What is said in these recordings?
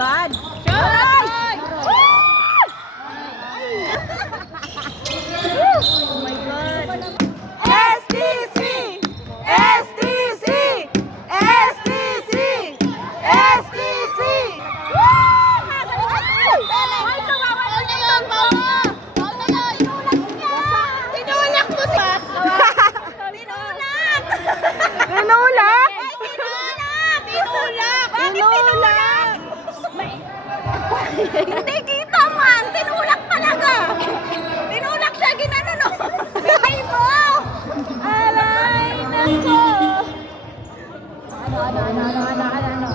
God! Shoot! Oh my God! STC! STC! STC! STC! Tinulak mo si Tinulak! Tinulak! Hindi kita man! Tinulak talaga! Tinulak siya, ginano no! Bigay mo! Alay, nako! Ano?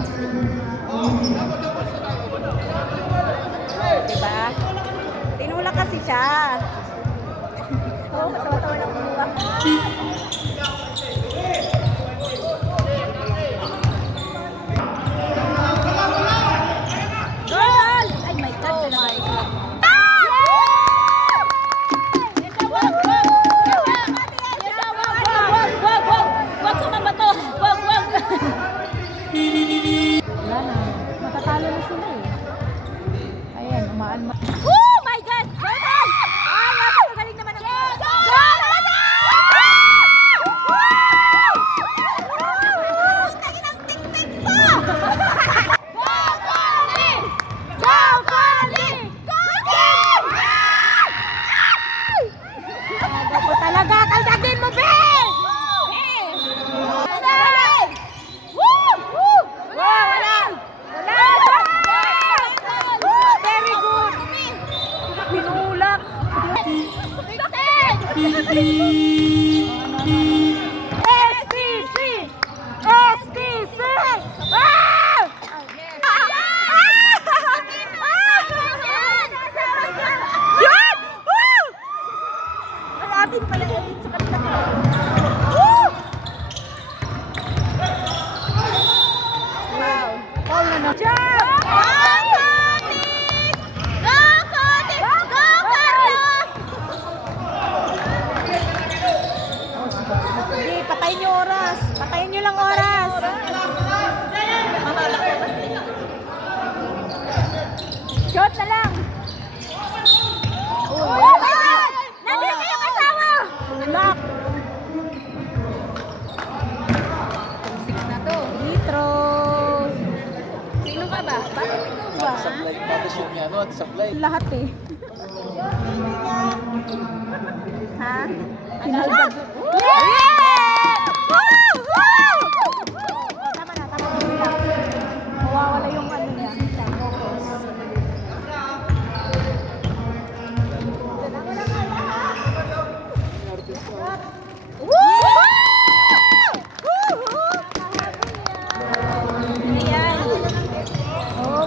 Diba? Tinulak kasi siya. Oo, matawa-tawa lang kumuha. Goal! Ay, my God, talaga. Wag kumabato! Wag! Wala na. Matatalo na sila eh. Ayan, umaan. Oh my God! Jordan! Ay, napakagaling naman ang... Jordan! Taginang tik-tik mo! Go, Connie! Go, Connie! Go, Connie! Talaga po talaga! Kaldagin mo, be! Dali! Woo! Woo! Wala! Very good! Tinulak! STC! STC! Ah! Yan! Woo! Malapit pala yun sa kanila. Woo! Wow! Paul na na. Jump! Go, Connie! Go, Connie! Go, Carlo! Hindi, patayin niyo oras. Patayin niyo lang oras. Shot na lang! Oh, nandito yung asawa! Lock. 6 na to. Litro. Sino ka ba? Bakit ikaw ba? Sablay, tapos yung ano at sablay. Lahat eh. Ha? Pinalbag. Yeah! Woo! Woo! Tama na. Mawawala yung ano niya. Focus. Ayan.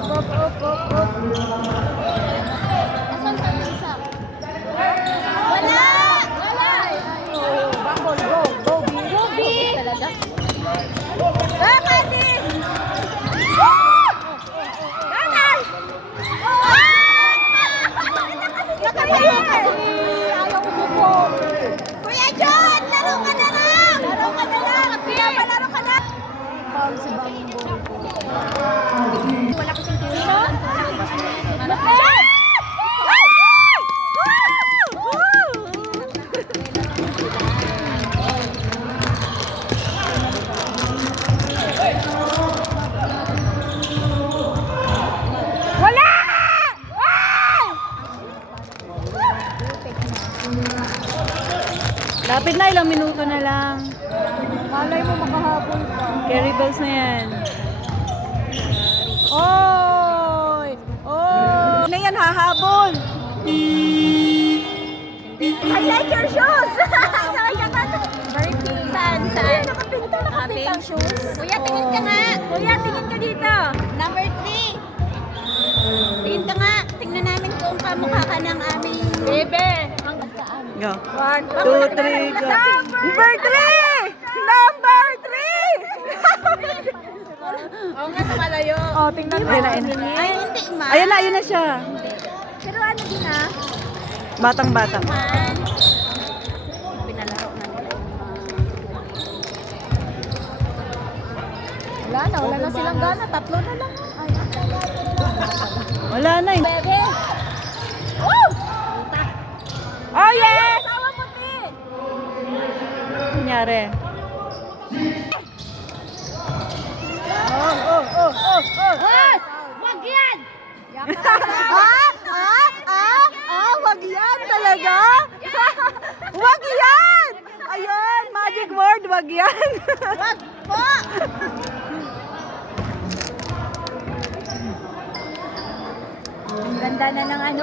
Op. Wala! Bangol, go. Go, B! Talaga. Baka din! Ganay! Nakatayo kasi ayaw umupo. Kuya John, laro ka na lang! Laro ka na lang! Kuya, palaro ka na! Paul si Bangol. Wala kasing tulong. Wala! Lapit na, ilang minuto na lang. Malay mo makahabol ka. Carry balls na yan. Oy! Oy! Na yan, hahabol! I like your shoes! Sabi ka ba? Saan? Nakapinto ang shoes. Kuya, tingin ka nga. Kuya, tingin ka dito. Number 3. Tingin ka nga. Tingnan namin kung kamukha ka ng aming... Bebe! Go. 1, 2, 3, go. Number 3! Number 3! Oo nga, tumalayo. Oh, tingnan mo. Ayun na. Ay, hindi ma. Ayun na siya. Pero ano din ah? Batang-bata. Man. Pinalaro na nila yung Wala na silang gana. Tatlo na lang. Ay, Wala na eh. Bebe! Woo! Oh, yes! Asawa puti! Kunyari. Oh. Wag yan! Wag yan talaga? Wag yan! Ayun, magic word, wag yan. Wag po! Ang ganda na ng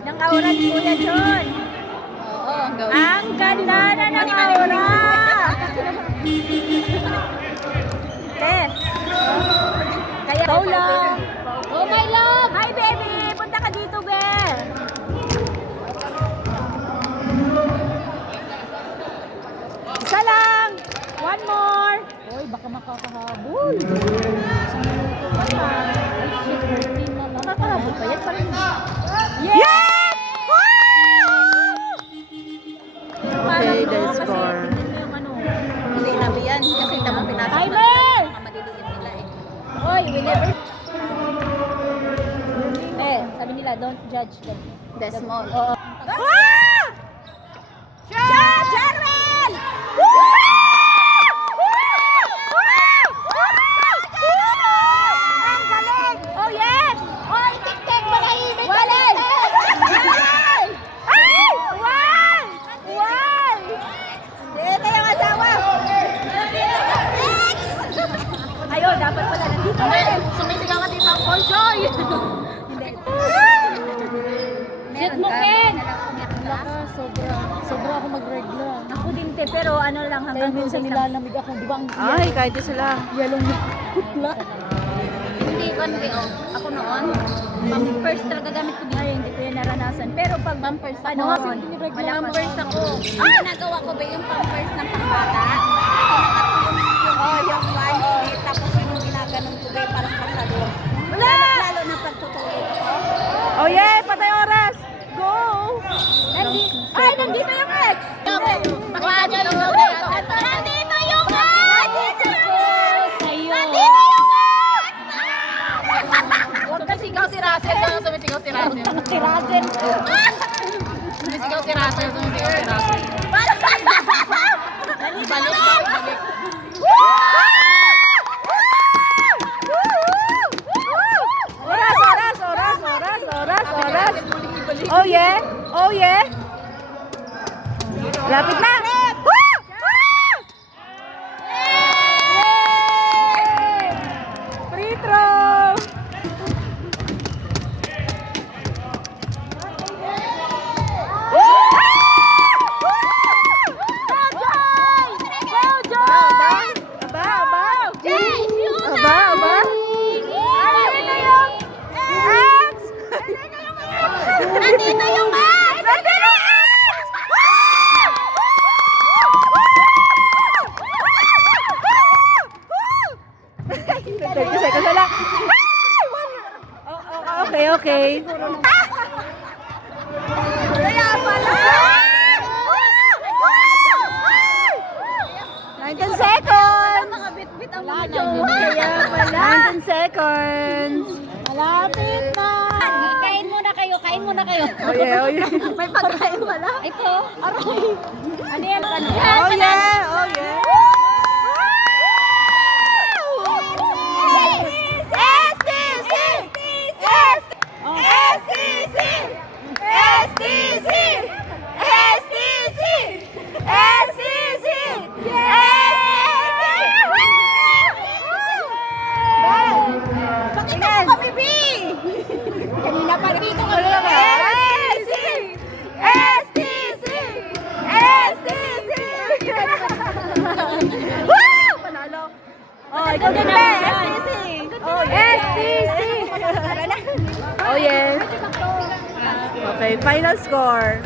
ng aura ni Kuya John. Oo, ang ganda na ng aura! Kaya go lang. Oh my love. Hi baby, punta ka dito, be. Isa lang. One more. Oy, baka makakahabol. Isang minuto pa lang. Ay, shit, 14 na lang. Makakahabol pa yan. Parang Yes! Parang Okay, the no, kasi score. tingnan mo yung Hindi nabi yan kasi tama pinasok na Timer! mga maliliit nila eh. Oy, we never... Sabi nila, don't judge them. The small. Oo. Ah! Sherwin! Ang galing! Oh, yes! Oy, tik-tik, malahimik! Walay! Walay! Ay! Wal! Wal! Dito yung asawa! Ayun, dapat pala nandito. Sumisigaw ka dito ang Joy! Shoot mo, Ken! Sobra ako mag-regla. Ako din, te, pero ano lang hanggang minsan nilalamig ako, di ba? Ay, kahit isa lang. Yalong putla. Hindi ko, hindi oh. Ako noon. Pampers talaga gamit ko din. Ay, hindi ko yan naranasan. Pero pag pampers ano, Pampers ako. Ang ginagawa ko ba yung pampers ng pangbata? Yung maliit, tapos yung ginaganon ko ba parang pasador. Lalo na pagtutulog ako. Oh yeah, patay oras. Go! Ay, nandito yung ex! Bakit yan ang Nandito yung ex! Sa'yo. Nandito yung ex! Huwag ka sigaw si Russell. Kaya sumisigaw si Russell. Si Razen. Sumisigaw si Russell. Sumisigaw si Russell. Balik. Oras. Oh yeah. Oh yeah. Lapit na. Free throw. Nandito yung ex! Nandito yung ex! 30 seconds na lang. Okay. Kaya pala! 19 seconds. Mga bit-bit ang mga Kaya pala. 19 seconds. Malapit na! Kain muna kayo. Oh yeah. May pagkain pala. Ito. Aray. Ano yan? Oh yeah. Pakita mo kami, B! Kanina pa dito kami. Panalo. Oh, ikaw din na. STC. Oh, yeah. Okay, final score.